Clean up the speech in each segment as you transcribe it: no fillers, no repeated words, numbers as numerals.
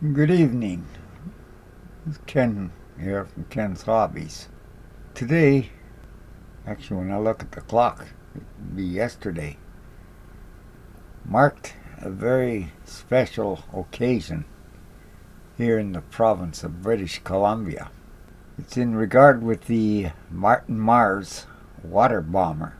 Good evening. It's Ken here from Ken's Hobbies. Today, actually when I look at the clock, it'd be yesterday, marked a very special occasion here in the province of British Columbia. It's in regard with the Martin Mars water bomber.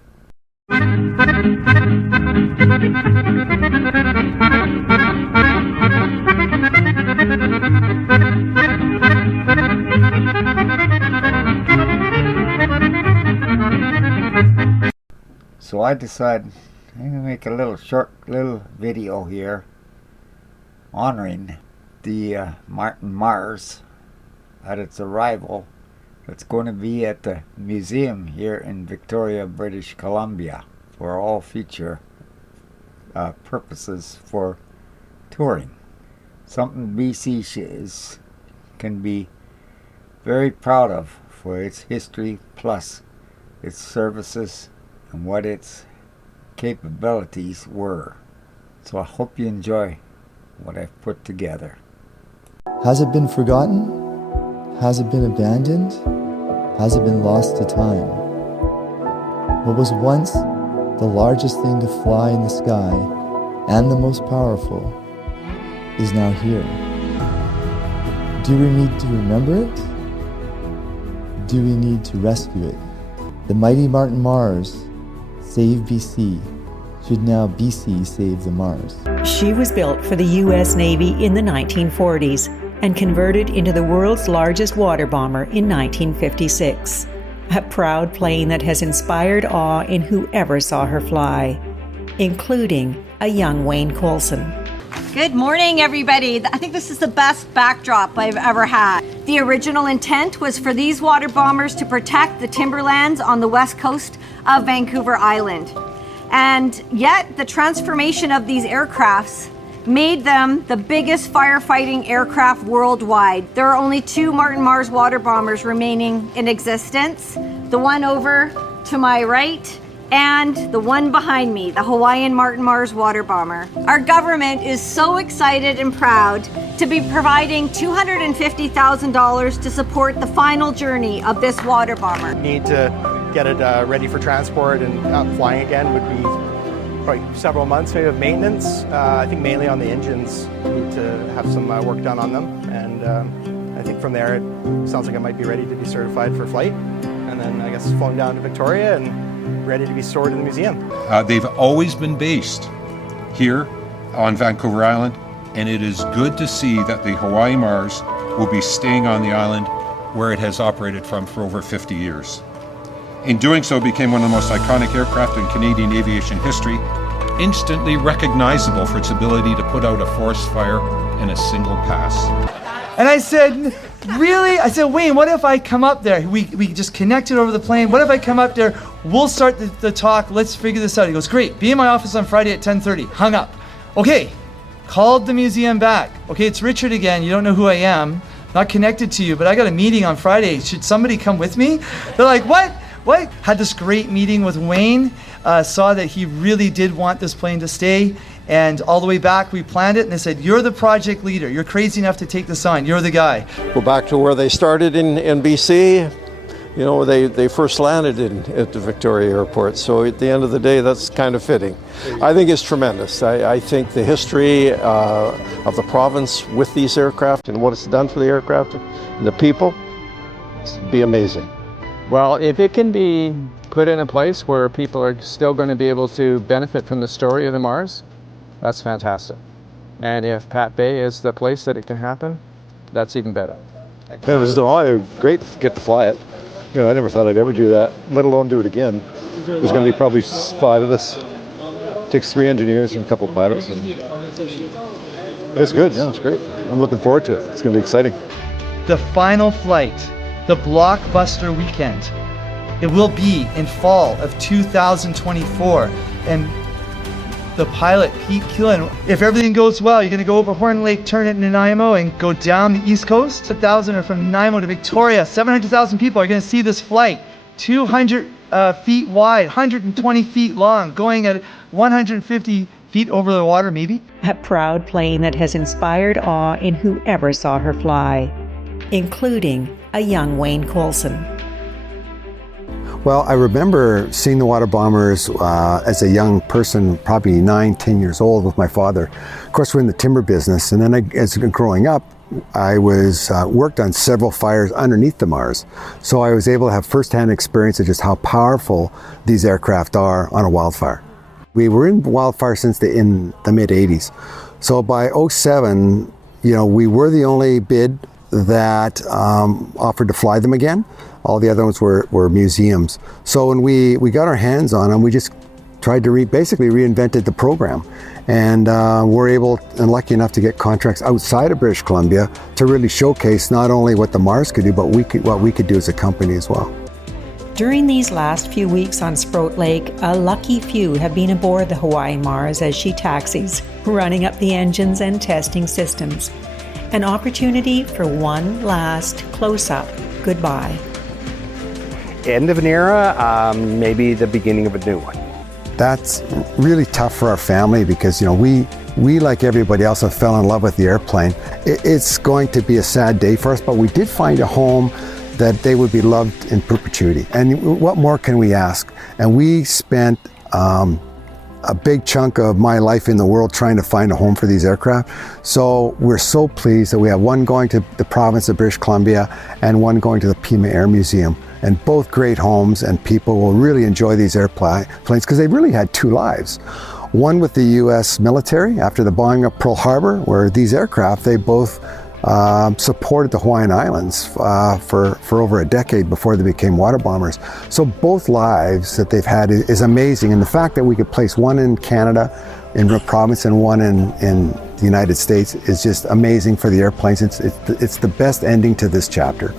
So I decided I'm going to make a short video here honoring the Martin Mars at its arrival. It's going to be at the museum here in Victoria, British Columbia, for all future purposes for touring. Something BC can be very proud of for its history plus its services and what its capabilities were. So I hope you enjoy what I've put together. Has it been forgotten? Has it been abandoned? Has it been lost to time? What was once the largest thing to fly in the sky and the most powerful is now here. Do we need to remember it? Do we need to rescue it? The mighty Martin Mars saved BC. Should now BC save the Mars? She was built for the U.S. Navy in the 1940s and converted into the world's largest water bomber in 1956. A proud plane that has inspired awe in whoever saw her fly, including a young Wayne Coulson. Good morning, everybody. I think this is the best backdrop I've ever had. The original intent was for these water bombers to protect the timberlands on the west coast of Vancouver Island. And yet the transformation of these aircrafts made them the biggest firefighting aircraft worldwide. There are only two Martin Mars water bombers remaining in existence. The one over to my right and the one behind me, the Hawaiian Martin Mars water bomber. Our government is so excited and proud to be providing $250,000 to support the final journey of this water bomber. Need to get it ready for transport and flying again would be probably several months maybe of maintenance. I think mainly on the engines, need to have some work done on them, and I think from there it sounds like it might be ready to be certified for flight, and then I guess flown down to Victoria and ready to be stored in the museum. They've always been based here on Vancouver Island, and it is good to see that the Hawaii Mars will be staying on the island where it has operated from for over 50 years. In doing so, became one of the most iconic aircraft in Canadian aviation history, instantly recognizable for its ability to put out a forest fire in a single pass. And I said, really? I said, Wayne, what if I come up there? We just connected over the plane. What if I come up there? We'll start the talk. Let's figure this out. He goes, great. Be in my office on Friday at 10:30. Hung up. Okay. Called the museum back. Okay, it's Richard again. You don't know who I am. Not connected to you, but I got a meeting on Friday. Should somebody come with me? They're like, what? What? Had this great meeting with Wayne. Saw that he really did want this plane to stay. And all the way back, we planned it, and they said, you're the project leader. You're crazy enough to take this on. You're the guy. Go back to where they started in BC. You know, they first landed at the Victoria Airport. So at the end of the day, that's kind of fitting. I think it's tremendous. I think the history of the province with these aircraft and what it's done for the aircraft and the people, it's be amazing. Well, if it can be put in a place where people are still going to be able to benefit from the story of the Mars, that's fantastic. And if Pat Bay is the place that it can happen, that's even better. It was great to get to fly it. You know, I never thought I'd ever do that, let alone do it again. There's going to be probably 5 of us. It takes 3 engineers and a couple of pilots. And it's good, yeah, it's great. I'm looking forward to it. It's going to be exciting. The final flight, the blockbuster weekend. It will be in fall of 2024. And the pilot, Pete Keelan, if everything goes well, you're going to go over Horn Lake, turn it into Nanaimo, and go down the east coast. 1,000 are from Nanaimo to Victoria. 700,000 people are going to see this flight. 200 feet wide, 120 feet long, going at 150 feet over the water, maybe. A proud plane that has inspired awe in whoever saw her fly, including a young Wayne Coulson. Well, I remember seeing the water bombers as a young person, probably 9, 10 years old with my father. Of course, we're in the timber business, and then as growing up, I was worked on several fires underneath the Mars. So I was able to have firsthand experience of just how powerful these aircraft are on a wildfire. We were in wildfire since in the mid-'80s. So by 2007, we were the only bid that offered to fly them again. All the other ones were museums. So when we got our hands on them, we just tried to basically reinvented the program. And we're able and lucky enough to get contracts outside of British Columbia to really showcase not only what the Mars could do, but what we could do as a company as well. During these last few weeks on Sproat Lake, a lucky few have been aboard the Hawaiian Mars as she taxis, running up the engines and testing systems. An opportunity for one last close-up goodbye. End of an era, maybe the beginning of a new one. That's really tough for our family because, we like everybody else have fell in love with the airplane. It's going to be a sad day for us, but we did find a home that they would be loved in perpetuity. And what more can we ask? And we spent a big chunk of my life in the world trying to find a home for these aircraft. So we're so pleased that we have one going to the province of British Columbia and one going to the Pima Air Museum. And both great homes, and people will really enjoy these airplanes because they really had two lives. One with the U.S. military after the bombing of Pearl Harbor, where these aircraft, they both supported the Hawaiian Islands for over a decade before they became water bombers. So both lives that they've had is amazing. And the fact that we could place one in Canada, in a province, and one in the United States is just amazing for the airplanes. It's the best ending to this chapter.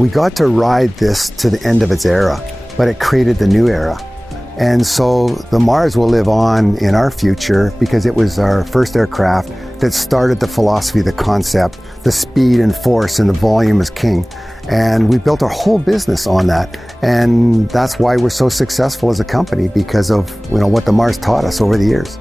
We got to ride this to the end of its era, but it created the new era. And so the Mars will live on in our future because it was our first aircraft that started the philosophy, the concept, the speed and force and the volume is king. And we built our whole business on that. And that's why we're so successful as a company, because of what the Mars taught us over the years.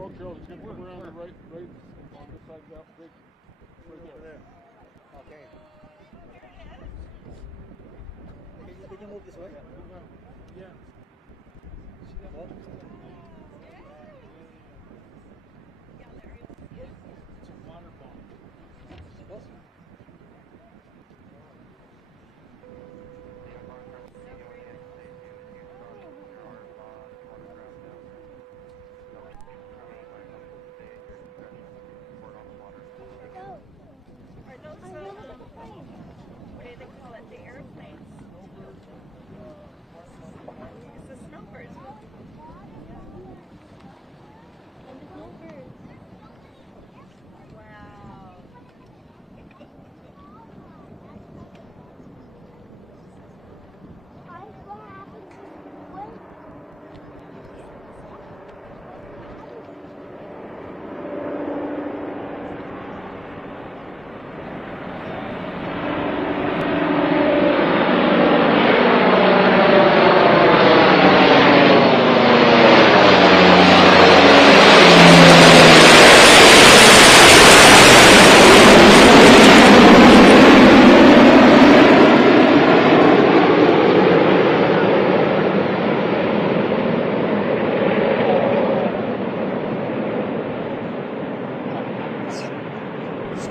road, Charles. It's going to come around the right on this side of that bridge. Right there. Okay. We can move this way. Yeah. It's a water bomb. Are those what do they call it? The airplanes? It's the snowbirds. Wow.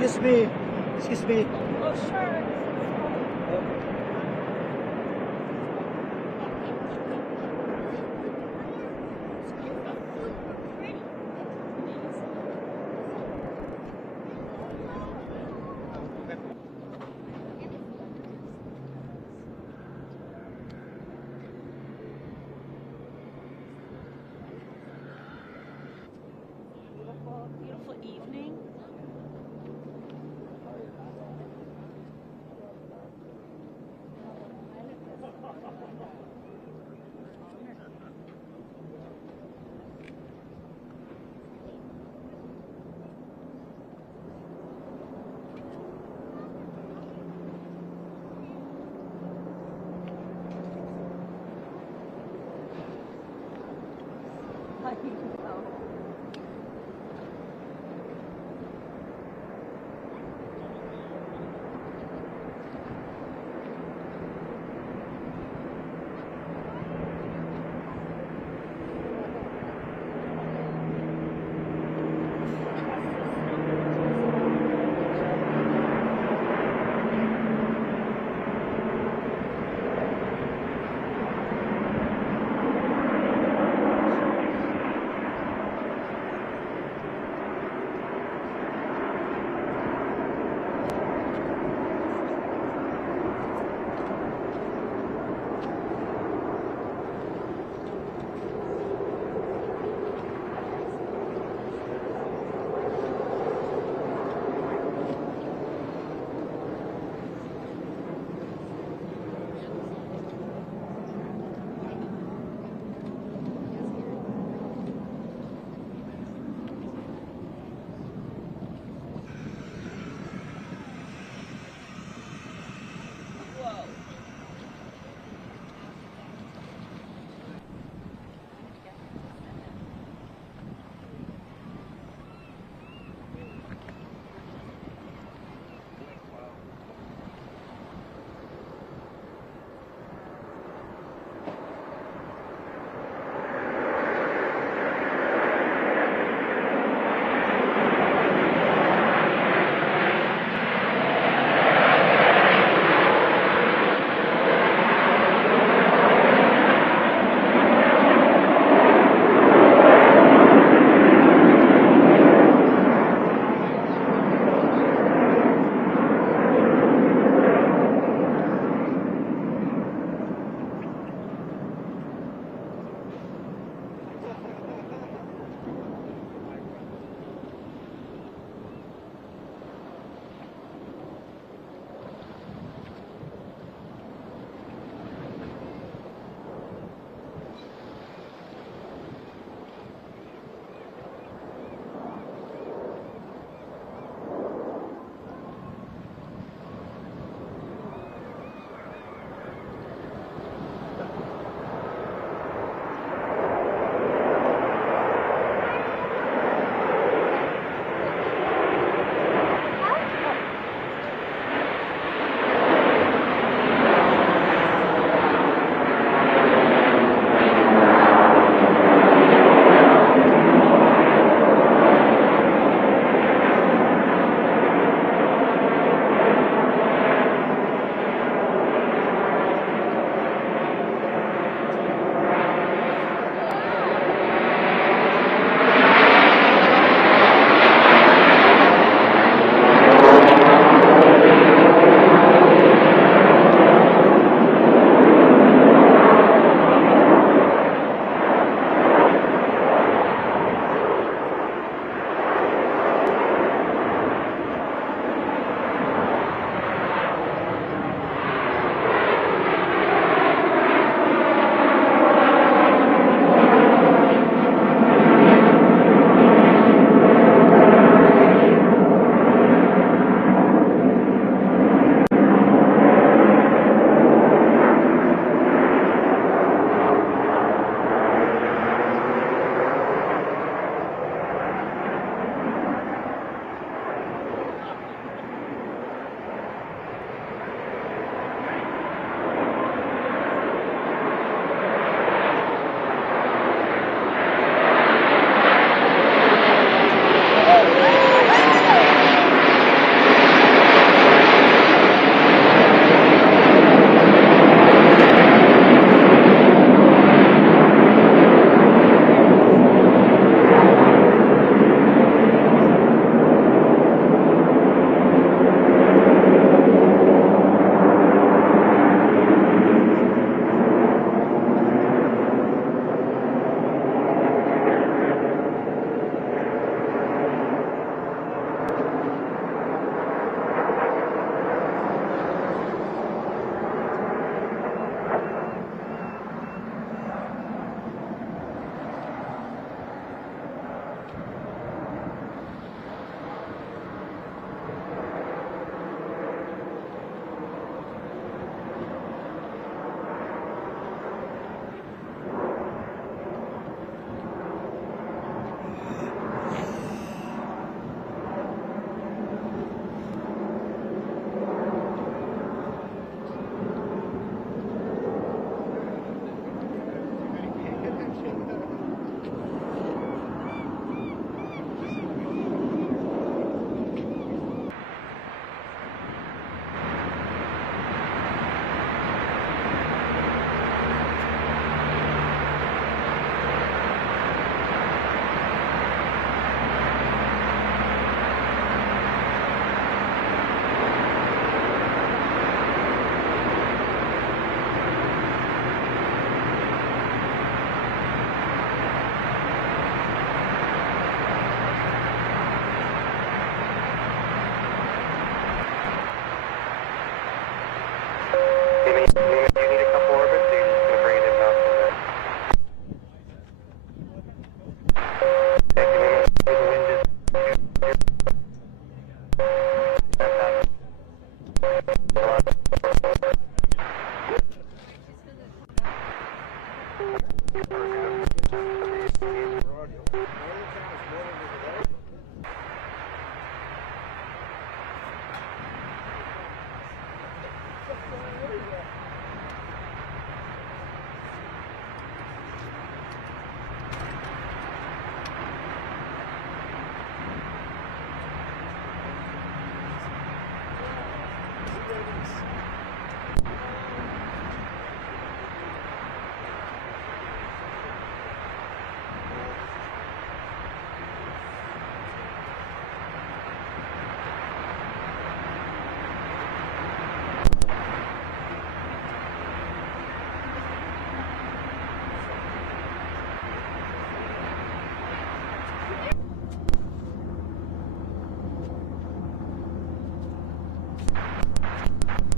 Excuse me. Excuse me. Oh, sure. Beautiful evening.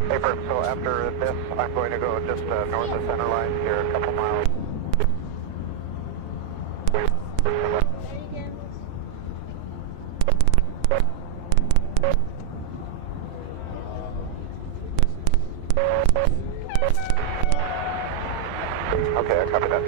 Paper, so after this, I'm going to go just north of center line here, a couple miles. Okay, I copy that.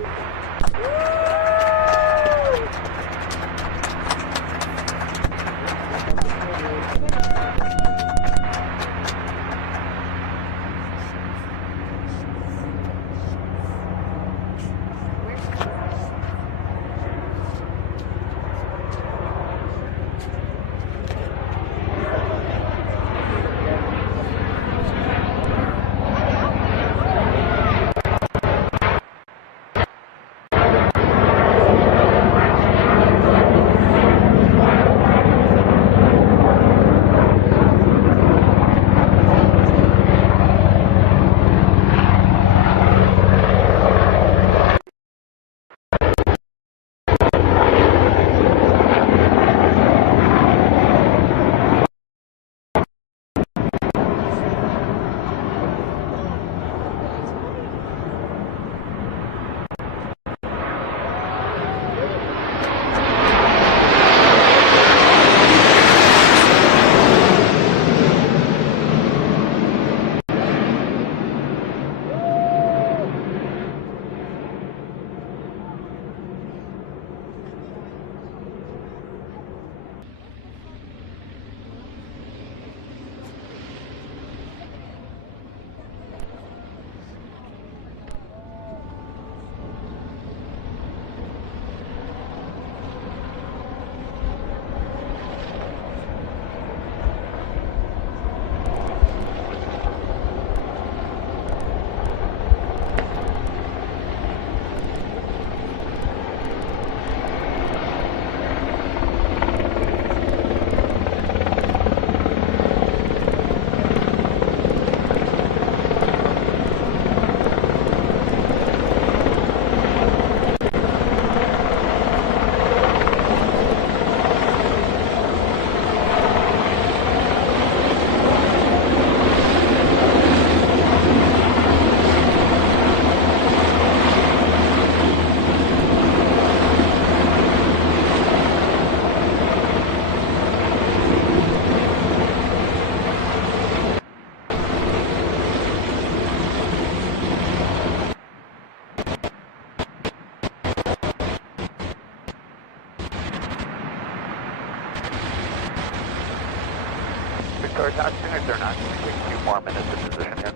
Victoria, as soon as they're not, we take a few more minutes in position here.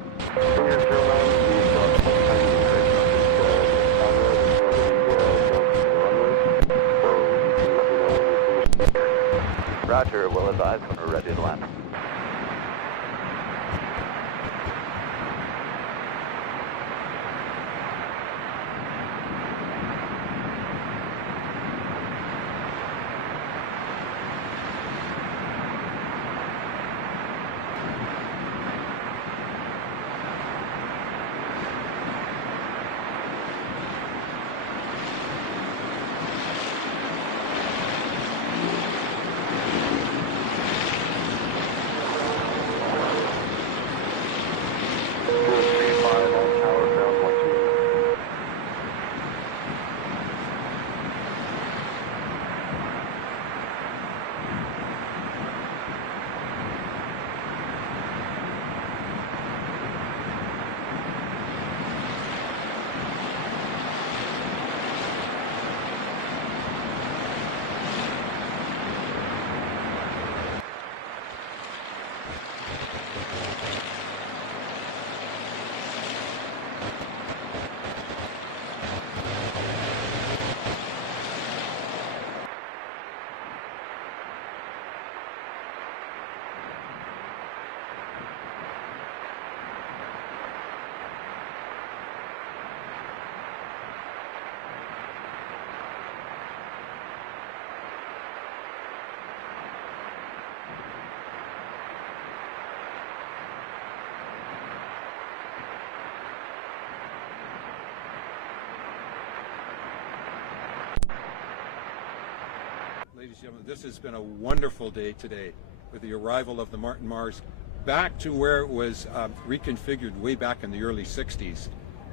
Roger, we'll advise when we're ready to land. ladies and gentlemen, this has been a wonderful day today with the arrival of the Martin Mars back to where it was reconfigured way back in the early 60s.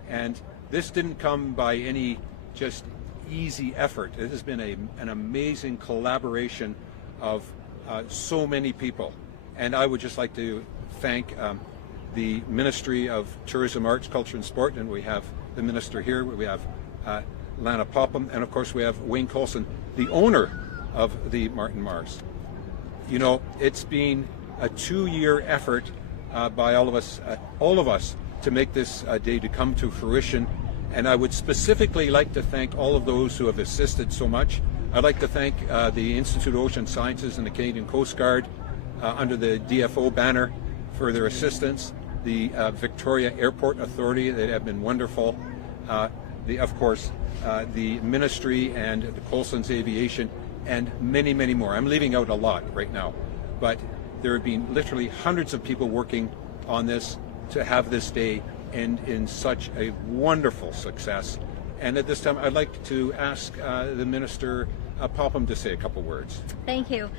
And this didn't come by any just easy effort. It has been an amazing collaboration of so many people. And I would just like to thank the Ministry of Tourism, Arts, Culture and Sport, and we have the minister here, we have Lana Popham, and of course we have Wayne Coulson, the owner of the Martin Mars. You know, it's been a 2-year effort by all of us to make this day to come to fruition. And I would specifically like to thank all of those who have assisted so much. I'd like to thank the Institute of Ocean Sciences and the Canadian Coast Guard under the DFO banner for their assistance, the Victoria Airport Authority, that have been wonderful, of course, the Ministry and the Coulson's Aviation, and many, many more. I'm leaving out a lot right now, but there have been literally hundreds of people working on this to have this day end in such a wonderful success. And at this time, I'd like to ask the Minister Popham to say a couple words. Thank you.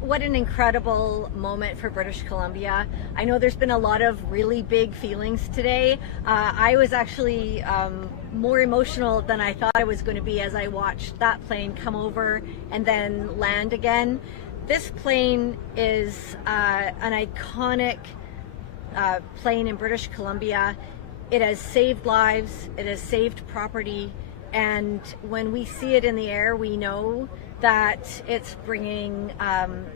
What an incredible moment for British Columbia. I know there's been a lot of really big feelings today. I was actually more emotional than I thought I was going to be as I watched that plane come over and then land again. This plane is an iconic plane in British Columbia. It has saved lives, it has saved property, and when we see it in the air, we know that it's bringing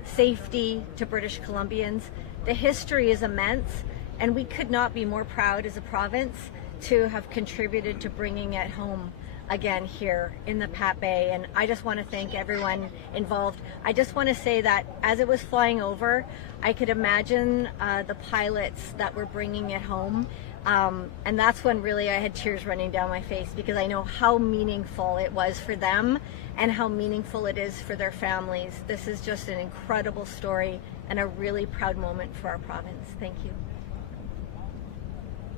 safety to British Columbians. The history is immense, and we could not be more proud as a province to have contributed to bringing it home again here in the Pat Bay. And I just want to thank everyone involved. I just want to say that as it was flying over, I could imagine the pilots that were bringing it home. And that's when really I had tears running down my face, because I know how meaningful it was for them and how meaningful it is for their families. This is just an incredible story and a really proud moment for our province. Thank you.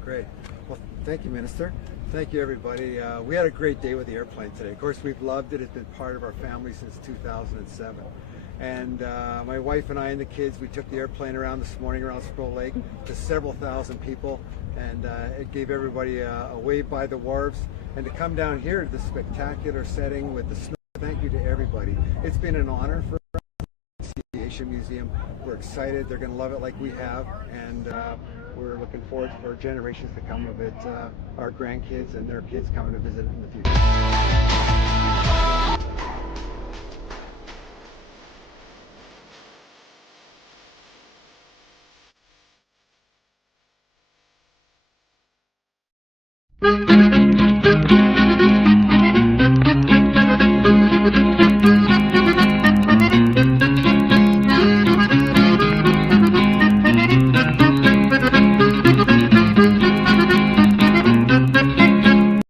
Great. Well, thank you, Minister. Thank you, everybody. We had a great day with the airplane today. Of course, we've loved it. It's been part of our family since 2007. And my wife and I and the kids, we took the airplane around this morning around Sproul Lake to several thousand people, and it gave everybody a wave by the wharves. And to come down here to this spectacular setting with the snow, thank you to everybody. It's been an honor for us. BC Aviation Museum. We're excited. They're going to love it like we have, and we're looking forward for generations to come of it, our grandkids and their kids coming to visit in the future. Thank you.